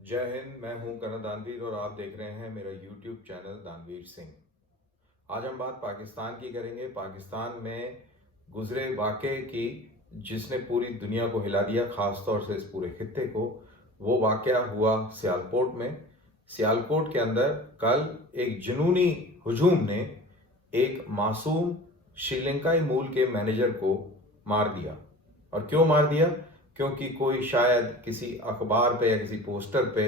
जय हिंद। मैं हूं करण दानवीर और आप देख रहे हैं मेरा यूट्यूब चैनल दानवीर सिंह। आज हम बात पाकिस्तान की करेंगे। पाकिस्तान में गुजरे वाक़े की जिसने पूरी दुनिया को हिला दिया, ख़ास तौर से इस पूरे खित्ते को। वो वाक़या हुआ सियालकोट में। सियालकोट के अंदर कल एक जुनूनी हुजूम ने एक मासूम श्रीलंकाई मूल के मैनेजर को मार दिया। और क्यों मार दिया? क्योंकि कोई शायद किसी अखबार पे या किसी पोस्टर पे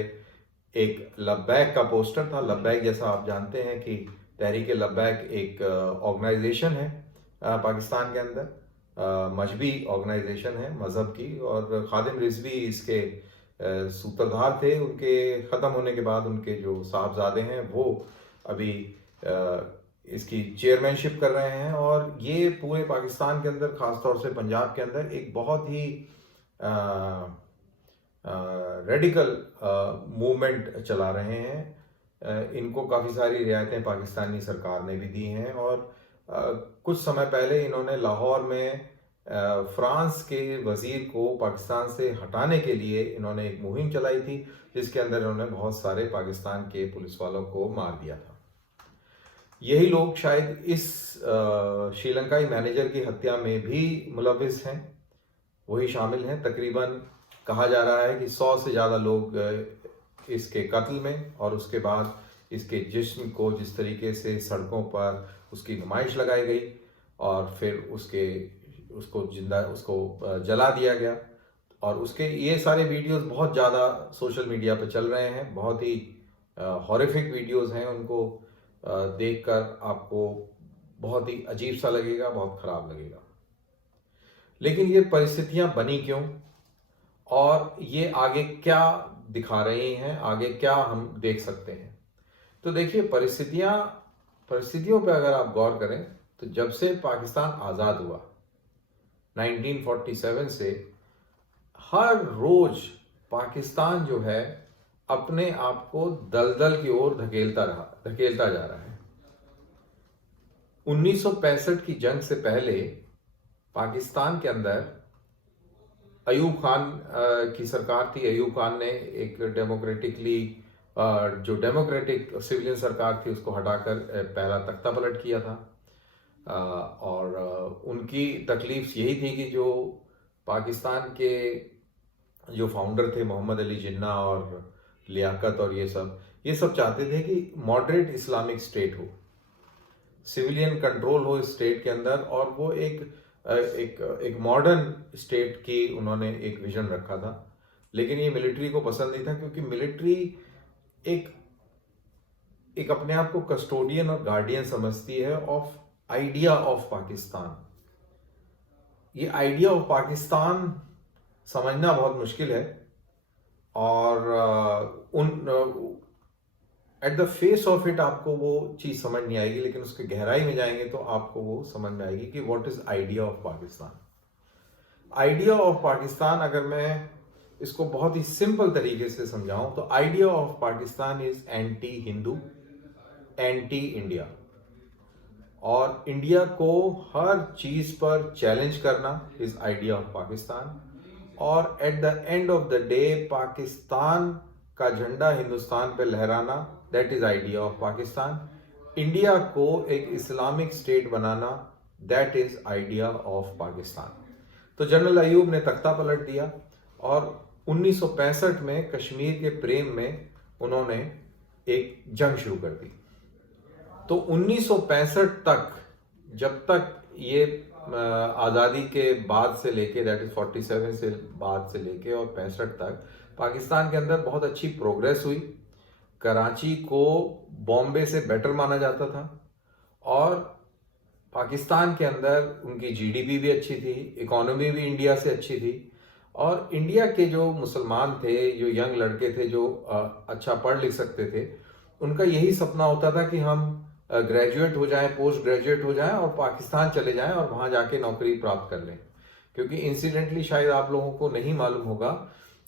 एक लब्बैक का पोस्टर था। लब्बैक, जैसा आप जानते हैं कि तहरीक लब्बैक एक ऑर्गेनाइजेशन है पाकिस्तान के अंदर, मजहबी ऑर्गेनाइजेशन है मज़हब की। और खादिम रिजवी इसके सूत्रधार थे। उनके ख़त्म होने के बाद उनके जो साहबजादे हैं वो अभी इसकी चेयरमैनशिप कर रहे हैं। और ये पूरे पाकिस्तान के अंदर, ख़ास तौर से पंजाब के अंदर, एक बहुत ही रेडिकल मूवमेंट चला रहे हैं। इनको काफ़ी सारी रियायतें पाकिस्तानी सरकार ने भी दी हैं। और कुछ समय पहले इन्होंने लाहौर में फ्रांस के वज़ीर को पाकिस्तान से हटाने के लिए इन्होंने एक मुहिम चलाई थी, जिसके अंदर इन्होंने बहुत सारे पाकिस्तान के पुलिस वालों को मार दिया था। यही लोग शायद इस श्रीलंकाई मैनेजर की हत्या में भी मुलविस हैं, वही शामिल हैं। तकरीबन कहा जा रहा है कि 100 से ज़्यादा लोग इसके कत्ल में और उसके बाद इसके जिस्म को जिस तरीके से सड़कों पर उसकी नुमाइश लगाई गई और फिर उसको जला दिया गया। और उसके ये सारे वीडियोस बहुत ज़्यादा सोशल मीडिया पर चल रहे हैं। बहुत ही हॉरिफिक वीडियोस हैं। उनको देखकर आपको बहुत ही अजीब सा लगेगा, बहुत ख़राब लगेगा। लेकिन ये परिस्थितियां बनी क्यों और ये आगे क्या दिखा रही हैं, आगे क्या हम देख सकते हैं? तो देखिए, परिस्थितियों पे अगर आप गौर करें तो जब से पाकिस्तान आज़ाद हुआ 1947 से, हर रोज पाकिस्तान जो है अपने आप को दलदल की ओर धकेलता जा रहा है। 1965 की जंग से पहले पाकिस्तान के अंदर अयूब खान की सरकार थी। अयूब खान ने एक जो डेमोक्रेटिक सिविलियन सरकार थी उसको हटाकर पहला तख्ता पलट किया था। और उनकी तकलीफ यही थी कि जो पाकिस्तान के जो फाउंडर थे मोहम्मद अली जिन्ना और लियाकत और ये सब चाहते थे कि मॉडरेट इस्लामिक स्टेट हो, सिविलियन कंट्रोल हो इस स्टेट के अंदर। और वो एक मॉडर्न स्टेट की उन्होंने एक विजन रखा था। लेकिन ये मिलिट्री को पसंद नहीं था, क्योंकि मिलिट्री एक एक अपने आप को कस्टोडियन और गार्डियन समझती है ऑफ आइडिया ऑफ पाकिस्तान। ये आइडिया ऑफ पाकिस्तान समझना बहुत मुश्किल है। और at the face of it आपको वो चीज़ समझ नहीं आएगी, लेकिन उसके गहराई में जाएंगे तो आपको वो समझ में आएगी कि what is idea of Pakistan. Idea of Pakistan, अगर मैं इसको बहुत ही सिंपल तरीके से समझाऊं तो idea of Pakistan is anti Hindu, anti India. और इंडिया को हर चीज पर चैलेंज करना इज आइडिया ऑफ पाकिस्तान। और at the end of the day Pakistan का झंडा हिंदुस्तान पे लहराना, that is idea of Pakistan. India को एक इस्लामिक स्टेट बनाना, that is idea of Pakistan. तो जनरल अयूब ने तख्ता पलट दिया और 1965 में कश्मीर के प्रेम में उन्होंने एक जंग शुरू कर दी। तो 1965 तक, जब तक ये आज़ादी के बाद से लेके, दैट इज 47 से बाद से लेके और 65 तक पाकिस्तान के अंदर बहुत अच्छी प्रोग्रेस हुई। कराची को बॉम्बे से बेटर माना जाता था। और पाकिस्तान के अंदर उनकी जीडीपी भी अच्छी थी, इकोनॉमी भी इंडिया से अच्छी थी। और इंडिया के जो मुसलमान थे, जो यंग लड़के थे, जो अच्छा पढ़ लिख सकते थे, उनका यही सपना होता था कि हम ग्रेजुएट हो जाएं, पोस्ट ग्रेजुएट हो जाएं और पाकिस्तान चले जाएं और वहां जाके नौकरी प्राप्त कर लें। क्योंकि इंसिडेंटली शायद आप लोगों को नहीं मालूम होगा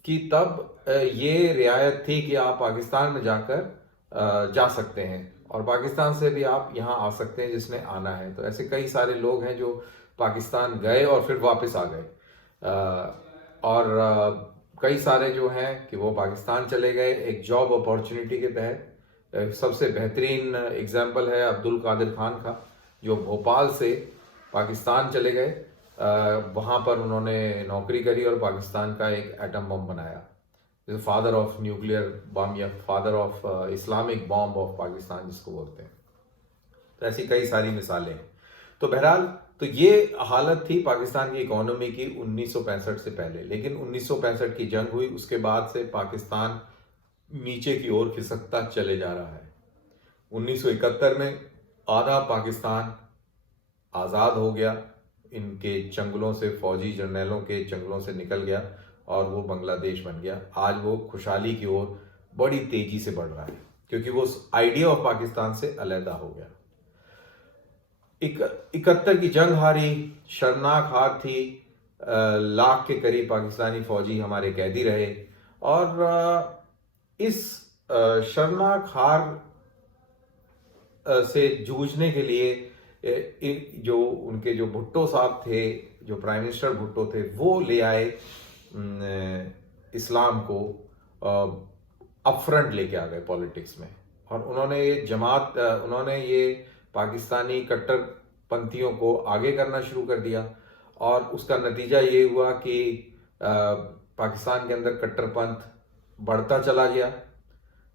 कि तब ये रियायत थी कि आप पाकिस्तान में जाकर जा सकते हैं और पाकिस्तान से भी आप यहाँ आ सकते हैं जिसने आना है। तो ऐसे कई सारे लोग हैं जो पाकिस्तान गए और फिर वापस आ गए। और कई सारे जो हैं कि वो पाकिस्तान चले गए एक जॉब अपॉर्चुनिटी के तहत। सबसे बेहतरीन एग्जाम्पल है अब्दुल कादिर खान का, जो भोपाल से पाकिस्तान चले गए। वहाँ पर उन्होंने नौकरी करी और पाकिस्तान का एक एटम बम बनाया, जैसे फादर ऑफ न्यूक्लियर बम या father of Islamic bomb of Pakistan जिसको बोलते हैं। तो ऐसी कई सारी मिसालें हैं। तो बहरहाल तो ये हालत थी पाकिस्तान की इकोनॉमी की 1965 से पहले। लेकिन 1965 की जंग हुई, उसके बाद से पाकिस्तान नीचे की ओर खिसकता चले जा रहा है। 1971 में आधा पाकिस्तान आज़ाद हो गया, इनके चंगुलों से, फौजी जर्नैलों के चंगुलों से निकल गया और वो बांग्लादेश बन गया। आज वो खुशहाली की ओर बड़ी तेजी से बढ़ रहा है, क्योंकि वो उस आइडिया ऑफ पाकिस्तान से अलहदा हो गया। 71 की जंग हारी, शर्मनाक हार थी। लाख के करीब पाकिस्तानी फौजी हमारे कैदी रहे और इस शर्मनाक हार से जूझने के लिए जो उनके जो भुट्टो साहब थे, जो प्राइम मिनिस्टर भुट्टो थे, वो ले आए इस्लाम को अपफ्रंट लेके आ गए पॉलिटिक्स में। और उन्होंने ये पाकिस्तानी कट्टरपंथियों को आगे करना शुरू कर दिया और उसका नतीजा ये हुआ कि पाकिस्तान के अंदर कट्टरपंथ बढ़ता चला गया।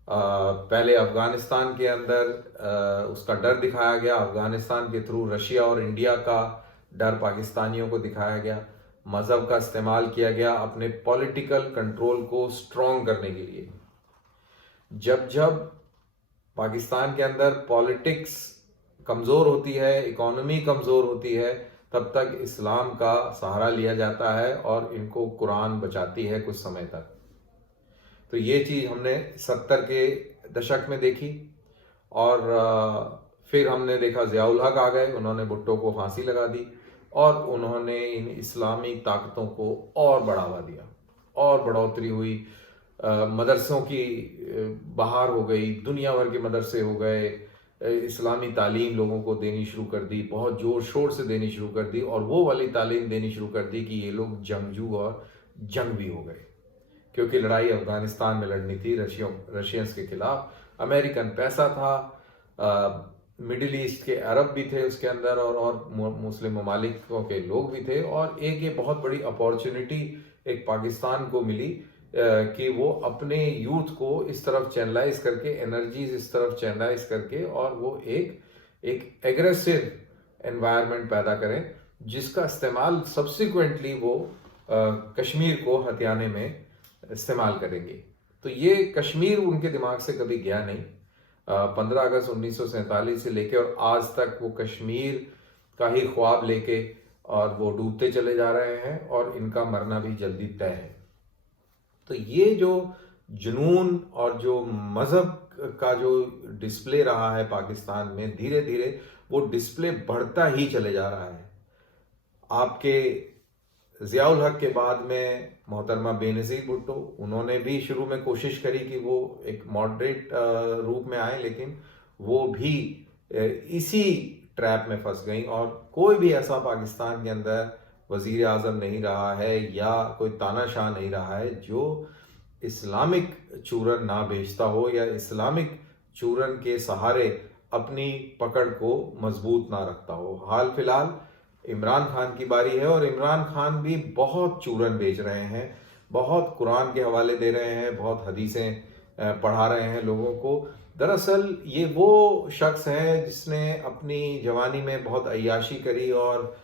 पहले अफगानिस्तान के अंदर उसका डर दिखाया गया, अफगानिस्तान के थ्रू रशिया और इंडिया का डर पाकिस्तानियों को दिखाया गया, मज़हब का इस्तेमाल किया गया अपने पॉलिटिकल कंट्रोल को स्ट्रॉन्ग करने के लिए। जब जब पाकिस्तान के अंदर पॉलिटिक्स कमज़ोर होती है, इकोनॉमी कमज़ोर होती है, तब तक इस्लाम का सहारा लिया जाता है और इनको कुरान बचाती है कुछ समय तक। तो ये चीज़ हमने 70 के दशक में देखी और फिर हमने देखा ज़ियाउल हक आ गए, उन्होंने भुट्टो को फांसी लगा दी और उन्होंने इन इस्लामी ताकतों को और बढ़ावा दिया और बढ़ोतरी हुई। मदरसों की बहार हो गई, दुनिया भर के मदरसे हो गए, इस्लामी तालीम लोगों को देनी शुरू कर दी, बहुत ज़ोर शोर से देनी शुरू कर दी और वो वाली तालीम देनी शुरू कर दी कि ये लोग जंगजू और जंगवी हो गए, क्योंकि लड़ाई अफगानिस्तान में लड़नी थी रशियंस के खिलाफ। अमेरिकन पैसा था, मिडिल ईस्ट के अरब भी थे उसके अंदर और मुस्लिम ममालिकों के लोग भी थे। और एक ये बहुत बड़ी अपॉर्चुनिटी एक पाकिस्तान को मिली कि वो अपने यूथ को इस तरफ चैनलाइज करके, एनर्जीज इस तरफ चैनलाइज करके, और वो एक एग्रेसिव एनवायरनमेंट पैदा करें जिसका इस्तेमाल सब्सिक्वेंटली वो कश्मीर को हथियाने में इस्तेमाल करेंगे। तो ये कश्मीर उनके दिमाग से कभी गया नहीं। 15 अगस्त 1947 से लेके और आज तक वो कश्मीर का ही ख्वाब लेके और वो डूबते चले जा रहे हैं और इनका मरना भी जल्दी तय है। तो ये जो जुनून और जो मज़हब का जो डिस्प्ले रहा है पाकिस्तान में, धीरे धीरे वो डिस्प्ले बढ़ता ही चले जा रहा है। आपके ज़ियाउल हक के बाद में मोहतरमा बेनज़ीर भुट्टो, उन्होंने भी शुरू में कोशिश करी कि वो एक मॉडरेट रूप में आए, लेकिन वो भी इसी ट्रैप में फंस गई और कोई भी ऐसा पाकिस्तान के अंदर वज़ीर आज़म नहीं रहा है या कोई तानाशाह नहीं रहा है जो इस्लामिक चूरन ना बेचता हो या इस्लामिक चूरन के सहारे अपनी पकड़ को मजबूत ना रखता हो। हाल फिलहाल इमरान खान की बारी है और इमरान खान भी बहुत चूरन बेच रहे हैं, बहुत कुरान के हवाले दे रहे हैं, बहुत हदीसें पढ़ा रहे हैं लोगों को। दरअसल ये वो शख्स है जिसने अपनी जवानी में बहुत अय्याशी करी और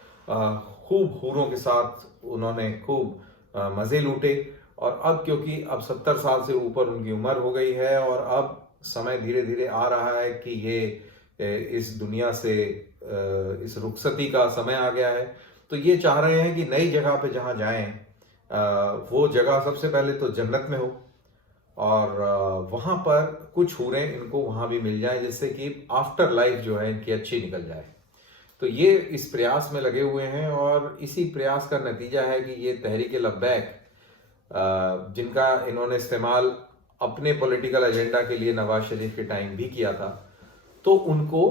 खूब हूरों के साथ उन्होंने खूब मज़े लूटे। और अब क्योंकि अब 70 साल से ऊपर उनकी उम्र हो गई है और अब समय धीरे धीरे आ रहा है कि ये इस दुनिया से इस रुखसती का समय आ गया है, तो ये चाह रहे हैं कि नई जगह पे जहाँ जाएं वो जगह सबसे पहले तो जन्नत में हो और वहाँ पर कुछ हूरें इनको वहाँ भी मिल जाए, जिससे कि आफ्टर लाइफ जो है इनकी अच्छी निकल जाए। तो ये इस प्रयास में लगे हुए हैं और इसी प्रयास का नतीजा है कि ये तहरीक लब्बैक, जिनका इन्होंने इस्तेमाल अपने पॉलिटिकल एजेंडा के लिए नवाज शरीफ के टाइम भी किया था, तो उनको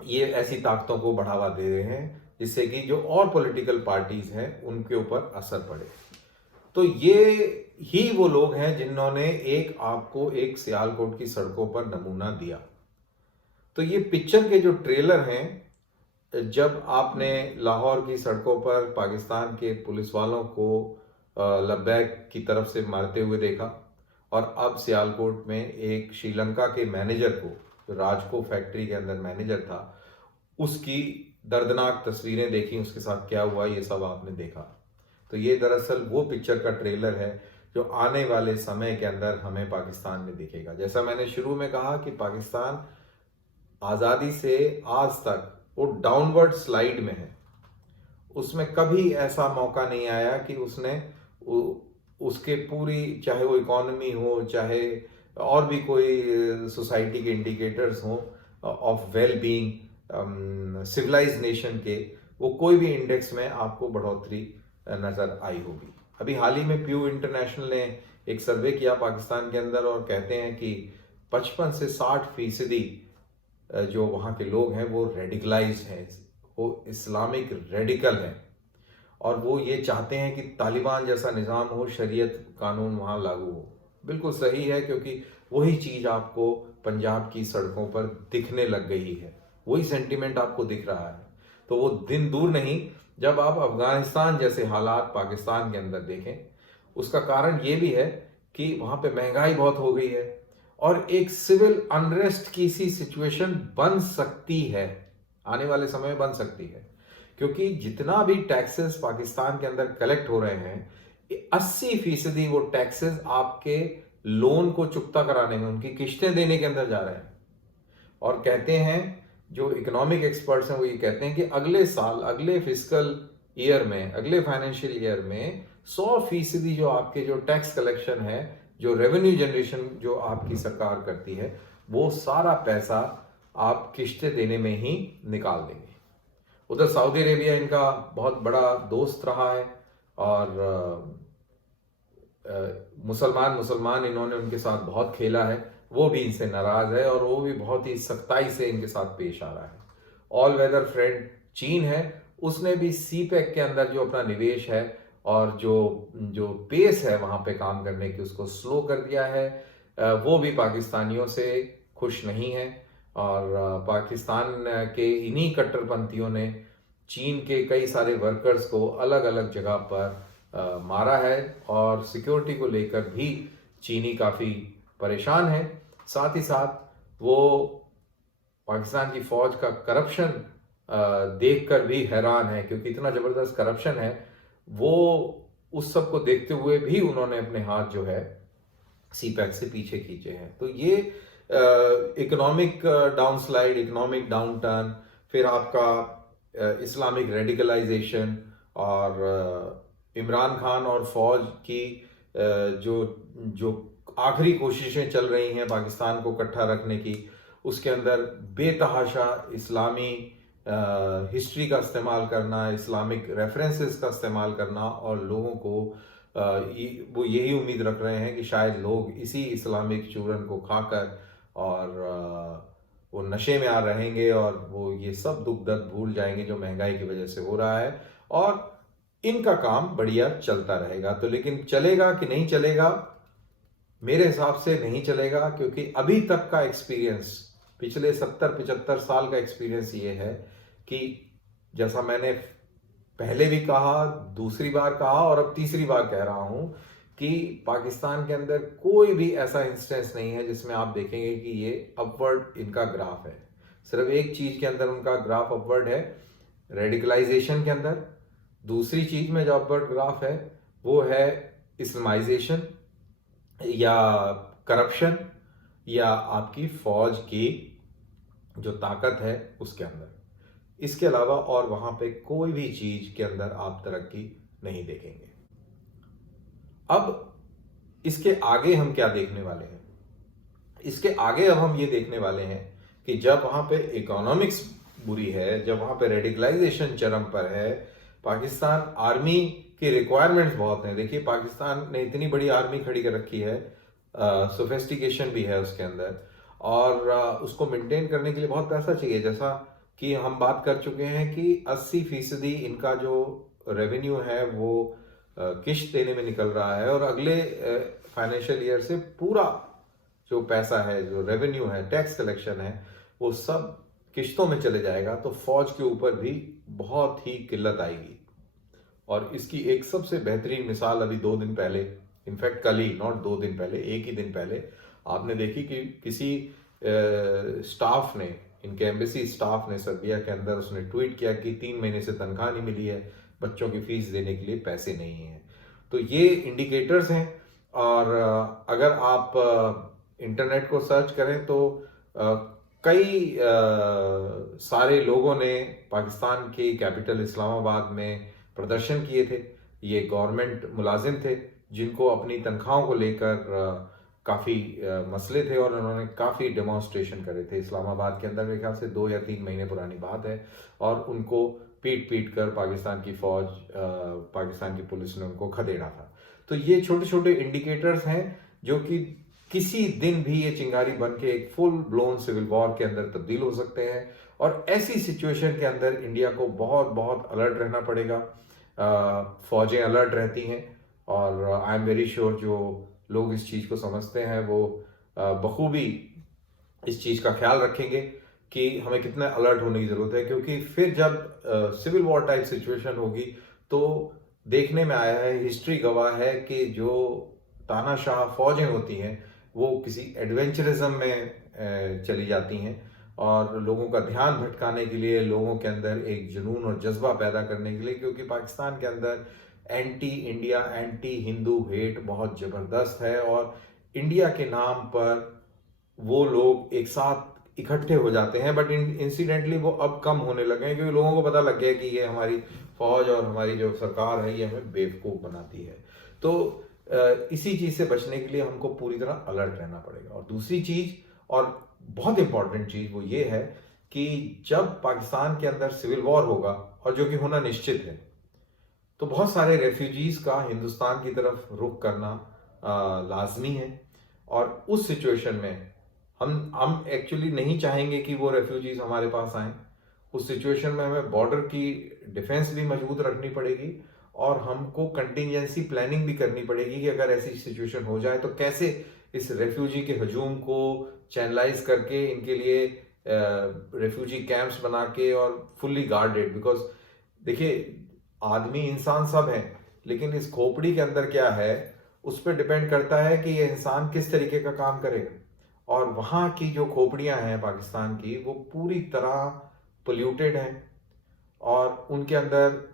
ये ऐसी ताकतों को बढ़ावा दे रहे हैं जिससे कि जो और पॉलिटिकल पार्टीज हैं उनके ऊपर असर पड़े। तो ये ही वो लोग हैं जिन्होंने आपको एक सियालकोट की सड़कों पर नमूना दिया। तो ये पिक्चर के जो ट्रेलर हैं, जब आपने लाहौर की सड़कों पर पाकिस्तान के पुलिस वालों को लब्बैक की तरफ से मारते हुए देखा, और अब सियालकोट में एक श्रीलंका के मैनेजर को, जो राजको फैक्ट्री के अंदर मैनेजर था, उसकी दर्दनाक तस्वीरें देखी, उसके साथ क्या हुआ ये सब आपने देखा। तो ये दरअसल वो पिक्चर का ट्रेलर है जो आने वाले समय के अंदर हमें पाकिस्तान में दिखेगा। जैसा मैंने शुरू में कहा कि पाकिस्तान आज़ादी से आज तक वो डाउनवर्ड स्लाइड में है। उसमें कभी ऐसा मौका नहीं आया कि उसके पूरी, चाहे वो इकोनॉमी हो, चाहे और भी कोई सोसाइटी के इंडिकेटर्स हों of well being civilise nation के, वो कोई भी इंडेक्स में आपको बढ़ोतरी नजर आई होगी। अभी हाल ही में प्यू इंटरनेशनल ने एक सर्वे किया पाकिस्तान के अंदर, और कहते हैं कि 55 से 60% जो वहाँ के लोग हैं वो रेडिकलाइज हैं, वो इस्लामिक रेडिकल हैं, और वो ये चाहते हैं कि तालिबान जैसा निज़ाम हो, शरीयत कानून वहाँ लागू हो। बिल्कुल सही है, क्योंकि वही चीज़ आपको पंजाब की सड़कों पर दिखने लग गई है, वही सेंटिमेंट आपको दिख रहा है। तो वो दिन दूर नहीं जब आप अफगानिस्तान जैसे हालात पाकिस्तान के अंदर देखें। उसका कारण ये भी है कि वहाँ पे महंगाई बहुत हो गई है, और एक सिविल अनरेस्ट की सी सिचुएशन बन सकती है, आने वाले समय में बन सकती है, क्योंकि जितना भी टैक्सेस पाकिस्तान के अंदर कलेक्ट हो रहे हैं, 80% वो टैक्सेस आपके लोन को चुकता कराने में, उनकी किश्तें देने के अंदर जा रहे हैं। और कहते हैं, जो इकोनॉमिक एक्सपर्ट्स हैं वो ये कहते हैं कि अगले साल, अगले फिस्कल ईयर में, अगले फाइनेंशियल ईयर में 100% जो आपके जो टैक्स कलेक्शन है, जो रेवेन्यू जनरेशन जो आपकी सरकार करती है, वो सारा पैसा आप किश्तें देने में ही निकाल देंगे। उधर सऊदी अरेबिया इनका बहुत बड़ा दोस्त रहा है, और मुसलमान इन्होंने उनके साथ बहुत खेला है, वो भी इनसे नाराज है, और वो भी बहुत ही सख्ताई से इनके साथ पेश आ रहा है। ऑल वेदर फ्रेंड चीन है, उसने भी सीपेक के अंदर जो अपना निवेश है और जो पेस है वहां पे काम करने की, उसको स्लो कर दिया है। वो भी पाकिस्तानियों से खुश नहीं है, और पाकिस्तान के इन्हीं कट्टरपंथियों ने चीन के कई सारे वर्कर्स को अलग अलग जगह पर मारा है, और सिक्योरिटी को लेकर भी चीनी काफ़ी परेशान है। साथ ही साथ वो पाकिस्तान की फौज का करप्शन देखकर भी हैरान है, क्योंकि इतना ज़बरदस्त करप्शन है। वो उस सब को देखते हुए भी उन्होंने अपने हाथ जो है सीपैक से पीछे खींचे हैं। तो ये इकोनॉमिक डाउनस्लाइड, इकोनॉमिक डाउन टर्न, फिर आपका इस्लामिक रेडिकलाइजेशन, और इमरान खान और फौज की जो आखिरी कोशिशें चल रही हैं पाकिस्तान को इकट्ठा रखने की, उसके अंदर बेतहाशा इस्लामी हिस्ट्री का इस्तेमाल करना, इस्लामिक रेफरेंसेस का इस्तेमाल करना, और लोगों को वो यही उम्मीद रख रहे हैं कि शायद लोग इसी इस्लामिक चूरन को खाकर और वो नशे में आ रहेंगे, और वो ये सब दुख दर्द भूल जाएंगे जो महंगाई की वजह से हो रहा है, और इनका काम बढ़िया चलता रहेगा। तो लेकिन चलेगा कि नहीं चलेगा? मेरे हिसाब से नहीं चलेगा, क्योंकि अभी तक का एक्सपीरियंस, पिछले 70-75 साल का एक्सपीरियंस ये है कि जैसा मैंने पहले भी कहा, दूसरी बार कहा, और अब तीसरी बार कह रहा हूं कि पाकिस्तान के अंदर कोई भी ऐसा इंस्टेंस नहीं है जिसमें आप देखेंगे कि ये अपवर्ड इनका ग्राफ है। सिर्फ एक चीज के अंदर उनका ग्राफ अपवर्ड है, रेडिकलाइजेशन के अंदर। दूसरी चीज में जो अपवर्ड ग्राफ है वो है इस्लामाइजेशन या करप्शन, या आपकी फौज की जो ताकत है उसके अंदर। इसके अलावा और वहां पे कोई भी चीज के अंदर आप तरक्की नहीं देखेंगे। अब इसके आगे हम क्या देखने वाले हैं? इसके आगे अब हम ये देखने वाले हैं कि जब वहां पे इकोनॉमिक्स बुरी है, जब वहां पे रेडिकलाइजेशन चरम पर है, पाकिस्तान आर्मी की रिक्वायरमेंट्स बहुत हैं। देखिए, पाकिस्तान ने इतनी बड़ी आर्मी खड़ी कर रखी है, सोफिस्टिकेशन भी है उसके अंदर, और उसको मेंटेन करने के लिए बहुत पैसा चाहिए। जैसा कि हम बात कर चुके हैं कि 80% इनका जो रेवेन्यू है वो किश्त देने में निकल रहा है, और अगले फाइनेंशियल ईयर से पूरा जो पैसा है, जो रेवेन्यू है, टैक्स कलेक्शन है, वो सब किश्तों में चले जाएगा, तो फौज के ऊपर भी बहुत ही किल्लत आएगी। और इसकी एक सबसे बेहतरीन मिसाल अभी 2 दिन पहले, इनफैक्ट कल ही, नॉट 2 दिन पहले, एक ही दिन पहले आपने देखी कि किसी स्टाफ ने, इनके एम्बेसी स्टाफ ने सर्बिया के अंदर, उसने ट्वीट किया कि 3 महीने से तनख्वाह नहीं मिली है, बच्चों की फीस देने के लिए पैसे नहीं हैं। तो ये इंडिकेटर्स हैं। और अगर आप इंटरनेट को सर्च करें तो कई सारे लोगों ने पाकिस्तान के कैपिटल इस्लामाबाद में प्रदर्शन किए थे। ये गवर्नमेंट मुलाजिम थे जिनको अपनी तनख्वाहों को लेकर काफ़ी मसले थे, और उन्होंने काफ़ी डेमोन्स्ट्रेशन करे थे इस्लामाबाद के अंदर। मेरे ख्याल से 2 या 3 महीने पुरानी बात है, और उनको पीट पीट कर पाकिस्तान की फौज, पाकिस्तान की पुलिस ने उनको खदेड़ा था। तो ये छोटे छोटे इंडिकेटर्स हैं जो कि किसी दिन भी ये चिंगारी बन के एक फुल ब्लोन सिविल वॉर के अंदर तब्दील हो सकते हैं। और ऐसी सिचुएशन के अंदर इंडिया को बहुत बहुत अलर्ट रहना पड़ेगा। फौजें अलर्ट रहती हैं, और आई एम वेरी श्योर जो लोग इस चीज़ को समझते हैं वो बखूबी इस चीज़ का ख्याल रखेंगे कि हमें कितना अलर्ट होने की ज़रूरत है। क्योंकि फिर जब सिविल वॉर टाइप सिचुएशन होगी तो देखने में आया है, हिस्ट्री गवाह है कि जो तानाशाह फौजें होती हैं वो किसी एडवेंचरिज्म में चली जाती हैं, और लोगों का ध्यान भटकाने के लिए, लोगों के अंदर एक जुनून और जज्बा पैदा करने के लिए। क्योंकि पाकिस्तान के अंदर anti India, anti Hindu hate बहुत ज़बरदस्त है, और इंडिया के नाम पर वो लोग एक साथ इकट्ठे हो जाते हैं। बट इंसिडेंटली वो अब कम होने लगे हैं, क्योंकि लोगों को पता लग गया कि ये हमारी फौज और हमारी जो सरकार है ये हमें बेवकूफ़ बनाती है। तो इसी चीज़ से बचने के लिए हमको पूरी तरह अलर्ट रहना पड़ेगा। और दूसरी चीज़, और बहुत इंपॉर्टेंट चीज़, वो ये है कि जब पाकिस्तान के अंदर सिविल वॉर होगा, और जो कि होना निश्चित है, तो बहुत सारे रेफ्यूजीज़ का हिंदुस्तान की तरफ रुख करना लाजमी है। और उस सिचुएशन में हम एक्चुअली नहीं चाहेंगे कि वो रेफ्यूजीज़ हमारे पास आएँ। उस सिचुएशन में हमें बॉर्डर की डिफेंस भी मजबूत रखनी पड़ेगी, और हमको कंटिजेंसी प्लानिंग भी करनी पड़ेगी कि अगर ऐसी सिचुएशन हो जाए तो कैसे इस रेफ्यूजी के हजूम को चैनलाइज करके इनके लिए रेफ्यूजी कैंप्स बना के, और फुल्ली गार्डेड। बिकॉज देखिए, आदमी इंसान सब हैं, लेकिन इस खोपड़ी के अंदर क्या है उस पर डिपेंड करता है कि ये इंसान किस तरीके का काम करेगा। और वहाँ की जो खोपड़ियाँ हैं पाकिस्तान की, वो पूरी तरह पोल्यूटेड हैं, और उनके अंदर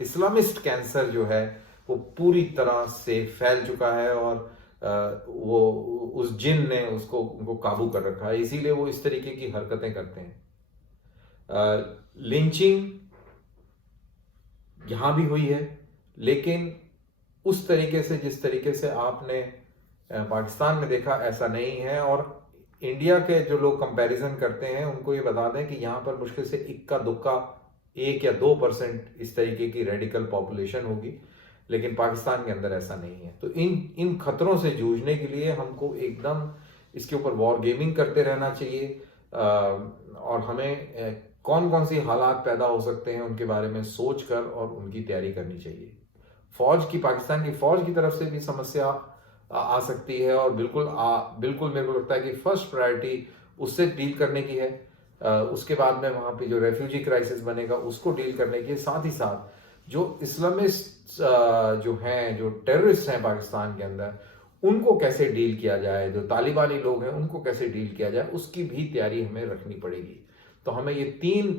इस्लामिस्ट कैंसर जो है वो पूरी तरह से फैल चुका है, और वो उस जिन ने उनको काबू कर रखा है। इसीलिए वो इस तरीके की हरकतें करते हैं। लिंचिंग यहाँ भी हुई है, लेकिन उस तरीके से, जिस तरीके से आपने पाकिस्तान में देखा, ऐसा नहीं है। और इंडिया के जो लोग कंपैरिजन करते हैं उनको ये बता दें कि यहाँ पर मुश्किल से इक्का दुक्का 1 या 2% इस तरीके की रेडिकल पॉपुलेशन होगी, लेकिन पाकिस्तान के अंदर ऐसा नहीं है। तो इन खतरों से जूझने के लिए हमको एकदम इसके ऊपर वॉर गेमिंग करते रहना चाहिए, और हमें कौन कौन सी हालात पैदा हो सकते हैं उनके बारे में सोच कर और उनकी तैयारी करनी चाहिए। पाकिस्तान की फौज की तरफ से भी समस्या आ सकती है, और बिल्कुल मेरे को लगता है कि फर्स्ट प्रायोरिटी उससे डील करने की है। उसके बाद में वहाँ पे जो रेफ्यूजी क्राइसिस बनेगा उसको डील करने की, साथ ही साथ जो इस्लामिस्ट जो हैं, जो टेररिस्ट हैं पाकिस्तान के अंदर, उनको कैसे डील किया जाए, जो तालिबानी लोग हैं उनको कैसे डील किया जाए, उसकी भी तैयारी हमें रखनी पड़ेगी। तो हमें ये 3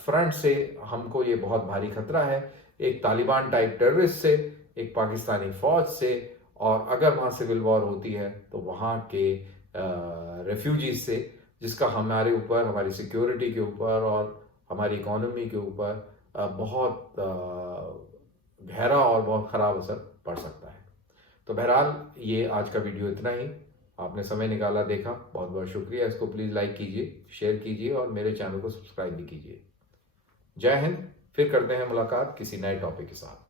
फ्रंट से हमको ये बहुत भारी खतरा है, एक तालिबान टाइप टेररिस्ट से, एक पाकिस्तानी फौज से, और अगर वहाँ सिविल वॉर होती है तो वहाँ के रेफ्यूजीज से, जिसका हमारे ऊपर, हमारी सिक्योरिटी के ऊपर और हमारी इकोनॉमी के ऊपर बहुत गहरा और बहुत ख़राब असर पड़ सकता है। तो बहरहाल ये आज का वीडियो इतना ही। आपने समय निकाला, देखा, बहुत बहुत शुक्रिया। इसको प्लीज़ लाइक कीजिए, शेयर कीजिए, और मेरे चैनल को सब्सक्राइब भी कीजिए। जय हिंद। फिर करते हैं मुलाकात किसी नए टॉपिक के साथ।